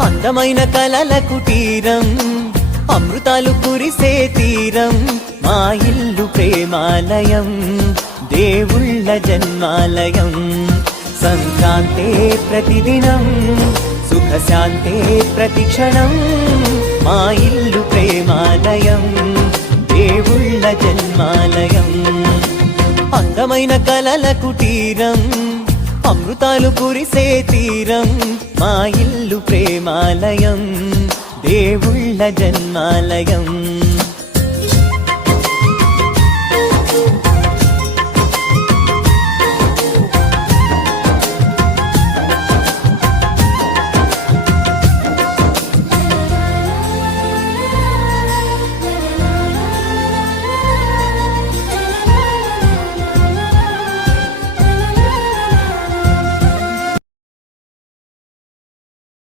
అందమైన కలల కుటీరం, అమృతాలు కురిసే తీరం, మా ఇల్లు ప్రేమాలయం, దేవుళ్ళ జన్మాలయం. సంక్రాంతే ప్రతిదినం, సుఖశాంతే ప్రతిక్షణం, మా ఇల్లు ప్రేమాలయం, దేవుళ్ళ జన్మాలయం. అందమైన కలల కుటీరం, అమృతాలు కురిసే తీరం, మా ఇల్లు ప్రేమాలయం, దేవుళ్ళ జన్మాలయం.